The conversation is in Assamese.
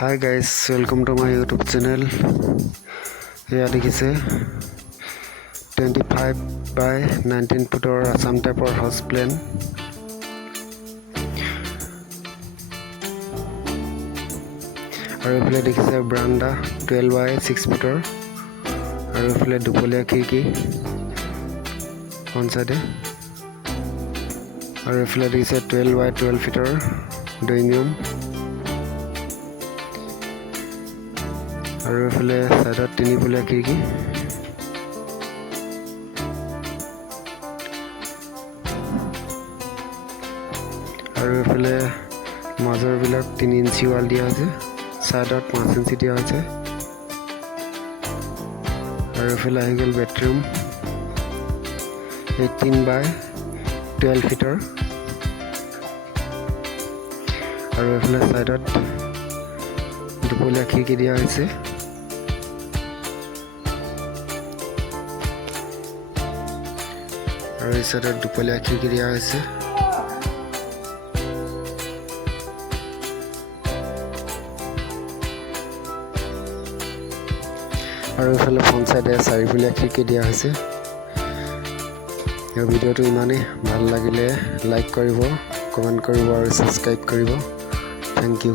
Hi guys, welcome to my YouTube channel. Here দেখিছে 25 by 19 ফুটৰ আসাম টাইপৰ হাউস প্লেন। আৰু এফালে দেখিছে ব্ৰাণ্ডা 12 by 6 ফুটৰ আৰু এফালে দুপলীয়া খিৰিকী অন সাইডে আৰু এফালে দেখিছে 12 by 12 ফিটৰ ড্ৰয়িং ৰুম আৰু এফালে সাইডত তিনিপলীয়া খিৰিকী আৰু এফালে মাজৰবিলাক 3 ইঞ্চি ৱাল দিয়া আছে, সাইডত 5 ইঞ্চি দিয়া আছে আৰু এফালে আহি গ'ল বেডৰুম 18 by 12 ফিটৰ আৰু এফালে সাইডত দুপলীয়া খিৰিকী দিয়া হৈছে আৰু এই সাইডত দুপলীয়া খিৰিকী দিয়া হৈছে আৰু এফালে ফ্ৰণ্ট সাইডে চাৰিপলীয়া খিৰিকী দিয়া হৈছে। এই ভিডিঅ'টো ইমানেই ভাল লাগিলে লাইক কৰিব, কমেণ্ট কৰিব আৰু ছাবস্ক্ৰাইব কৰিব। Thank U.